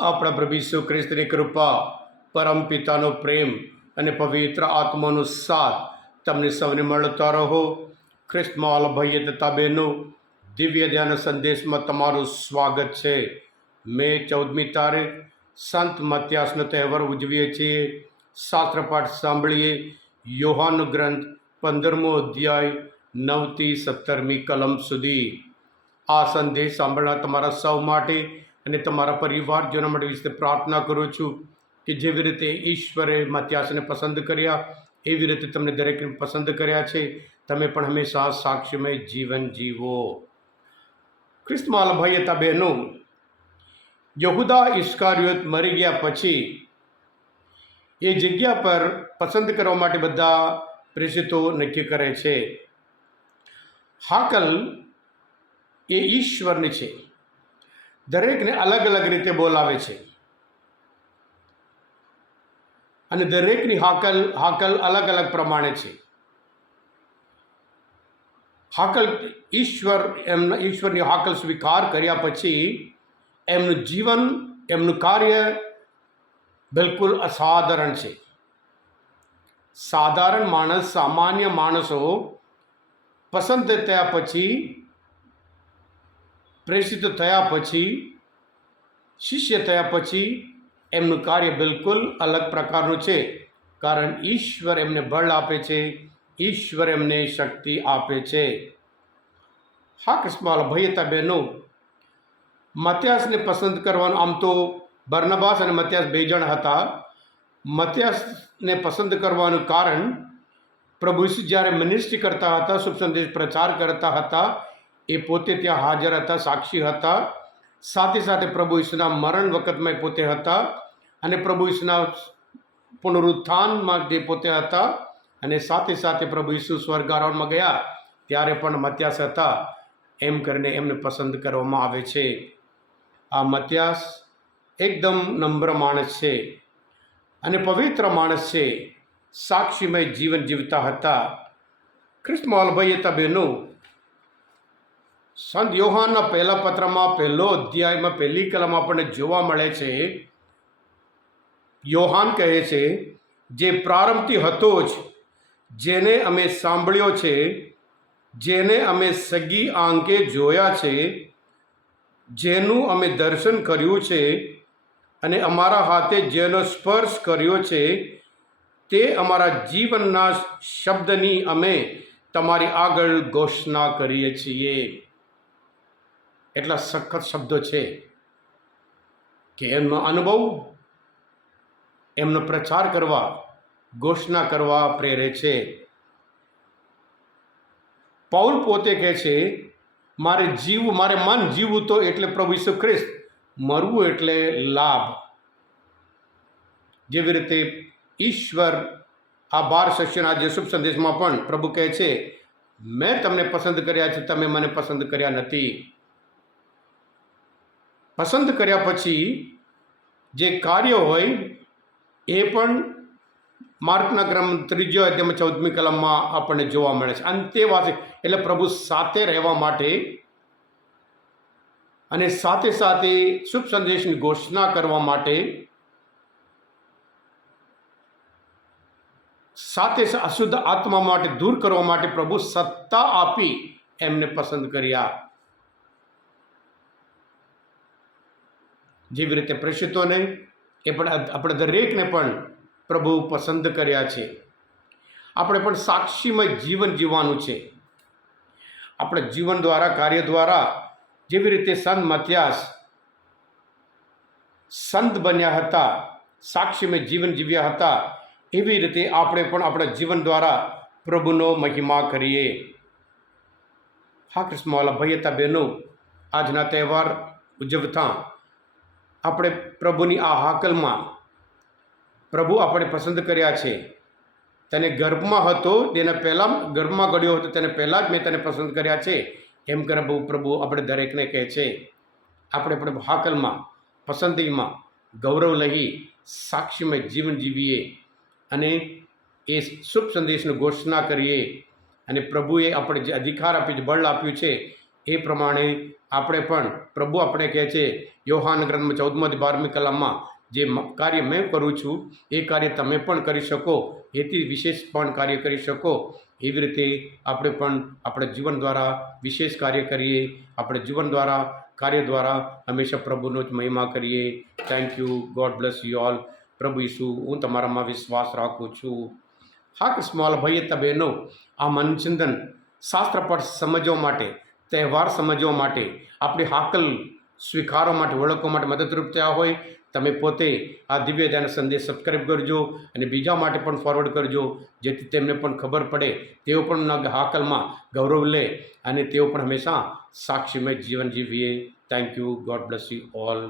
આપણા પ્રભુ ઈસુ ખ્રિસ્તની કૃપા, પરમ પિતાનો પ્રેમ અને પવિત્ર આત્માનો સાથ તમને સૌને મળતા રહો. ખ્રિસ્તમાં આલ ભાઈએ તથા બહેનો, દિવ્ય ધ્યાન સંદેશમાં તમારું સ્વાગત છે. મે ચૌદમી તારીખ, સંત મત્યાસનો તહેવાર ઉજવીએ છીએ. શાસ્ત્રપાઠ સાંભળીએ. યોહાન ગ્રંથ પંદરમો અધ્યાય, નવથી સત્તરમી કલમ સુધી. આ સંદેશ સાંભળવા તમારા સૌ માટે અને તમારા પરિવારજનો માટે વિશે પ્રાર્થના કરું છું કે જેવી રીતે ઈશ્વરે મત્યાસને પસંદ કર્યા, એવી રીતે તમને દરેકને પસંદ કર્યા છે, તમે પણ હંમેશા સાક્ષ્યમય જીવન જીવો. ખ્રિસ્તમાલ ભાઈ હતા બહેનો, યહુદા ઇસ્કારિયોત મરી ગયા પછી એ જગ્યા પર પસંદ કરવા માટે બધા પ્રેષિતો નક્કી કરે છે. હાકલ એ ઈશ્વરની છે. દરેકને અલગ અલગ રીતે બોલાવે છે. અને દરેકની હાકલ હાકલ અલગ અલગ પ્રમાણે છે. હાકલ, ઈશ્વર એમના, ઈશ્વરની હાકલ સ્વીકાર કર્યા પછી એમનું જીવન, એમનું કાર્ય બિલકુલ અસાધારણ છે. સાધારણ માણસ, સામાન્ય માણસો પસંદ થયા પછી પ્રેષિત થયા પછી, શિષ્ય થયા પછી, એમનું કાર્ય બિલકુલ અલગ પ્રકારનું છે. કારણ ઈશ્વર એમને બળ આપે છે, ઈશ્વર એમને શક્તિ આપે છે. હા કૃષ્માલ ભયતા બહેનો, મત્યાસને પસંદ કરવાનું, આમ તો બર્નબાસ અને મત્યાસ બે જણ હતા. મત્યાસને પસંદ કરવાનું કારણ, પ્રભુ જ્યારે મિનિસ્ટ્રી કરતા હતા, શુભ સંદેશ પ્રચાર કરતા હતા એ પોતે ત્યાં હાજર હતા, સાક્ષી હતા. સાથે સાથે પ્રભુ ઈસુના મરણ વખતમાં પોતે હતા અને પ્રભુ ઈસુના પુનરુત્થાનમાં જે પોતે હતા અને સાથે સાથે પ્રભુ ઈસુ સ્વર્ગારોહણમાં ગયા, ત્યારે પણ મત્યાસ હતા. એમ કરીને એમને પસંદ કરવામાં આવે છે. આ મત્યાસ એકદમ નમ્ર માણસ છે અને પવિત્ર માણસ છે. સાક્ષીમય જીવન જીવતા હતા. ખ્રિસ્તમાલભાઈ તબેનું સંત યોહાનના પહેલા પત્રમાં, પહેલો અધ્યાયમાં, પહેલી કલમ આપણને જોવા મળે છે. યોહાન કહે છે, જે પ્રારંભથી હતો જ, જેને અમે સાંભળ્યો છે, જેને અમે સગી આંકે જોયા છે, જેનું અમે દર્શન કર્યું છે અને અમારા હાથે જેનો સ્પર્શ કર્યો છે, તે અમારા જીવનના શબ્દની અમે તમારી આગળ ઘોષણા કરીએ છીએ. એટલા સખત શબ્દો છે કે એમનો અનુભવ, એમનો પ્રચાર કરવા, ઘોષણા કરવા પ્રેરે છે. પૌલ પોતે કહે છે, મારે જીવવું મારે મન જીવવું તો એટલે પ્રભુ ઈસુ ખ્રિસ્ત, મરવું એટલે લાભ. જેવી રીતે ઈશ્વર આ બાર શિષ્યના જે શુભ સંદેશમાં પણ પ્રભુ કહે છે, મેં તમને પસંદ કર્યા છે, તમે મને પસંદ કર્યા નથી. પસંદ કર્યા પછી જે કાર્ય હોય એ પણ માર્કના ક્રમ ત્રીજો તેમજ ચૌદમી કલમમાં આપણને જોવા મળે છે. અંતેવાસી એટલે પ્રભુ સાથે રહેવા માટે અને સાથે સાથે શુભ સંદેશની ઘોષણા કરવા માટે સાથે અશુદ્ધ આત્મા માટે દૂર કરવા માટે પ્રભુ સત્તા આપી એમને પસંદ કર્યા. જેવી રીતે પ્રેષિતોને એ પણ આપણે દરેકને પણ પ્રભુ પસંદ કર્યા છે. આપણે પણ સાક્ષીમય જીવન જીવવાનું છે. આપણે જીવન દ્વારા, કાર્ય દ્વારા જેવી રીતે સંત મથ્યાસ સંત બન્યા હતા, સાક્ષીમય જીવન જીવ્યા હતા, એવી રીતે આપણે પણ આપણા જીવન દ્વારા પ્રભુનો મહિમા કરીએ. હા કૃષ્ણવાલા ભાઈ હતા બહેનો આજના તહેવાર ઉજવતા આપણે પ્રભુની આ હાકલમાં પ્રભુ આપણે પસંદ કર્યા છે. તને ગર્ભમાં હતો તેના પહેલાં ગર્ભમાં ગળ્યો હતો, તેને પહેલાં જ મેં તને પસંદ કર્યા છે. એમ કરે પ્રભુ પ્રભુ આપણે દરેકને કહે છે. આપણે પણ હાકલમાં, પસંદગીમાં ગૌરવ લઈ સાક્ષીમય જીવન જીવીએ અને એ શુભ સંદેશની ઘોષણા કરીએ. અને પ્રભુએ આપણે જે અધિકાર આપ્યો છે બળ આપ્યું છે એ પ્રમાણે આપણે પણ પ્રભુ આપણે કહે છે, યોહાન ગ્રંથમાં ચૌદમાંથી બારમી કલામમાં જે કાર્ય મેં કરું છું, એ કાર્ય તમે પણ કરી શકો, એથી વિશેષ પણ કાર્ય કરી શકો. એવી રીતે આપણે પણ આપણે જીવન દ્વારા વિશેષ કાર્ય કરીએ, આપણે જીવન દ્વારા, કાર્ય દ્વારા હંમેશા પ્રભુનો જ મહિમા કરીએ. Thank you God bless you all પ્રભુ ઈસુ, હું તમારામાં વિશ્વાસ રાખું છું. હા કે સ્મોલ ભાઈએ તબેનો આ મનચિંતન પર સમજવા માટે તહેવાર સમજવા માટે, આપણી હાકલ સ્વીકારવા માટે, ઓળખવા માટે મદદરૂપ થયા હોય, તમે પોતે આ દિવ્ય ધ્યાન સંદેશ સબસ્ક્રાઈબ કરજો અને બીજા માટે પણ ફોરવર્ડ કરજો, જેથી તેમને પણ ખબર પડે, તેઓ પણ હાકલમાં ગૌરવ લે અને તેઓ પણ હંમેશા સાક્ષીમય જીવન જીવીએ. Thank you God bless you all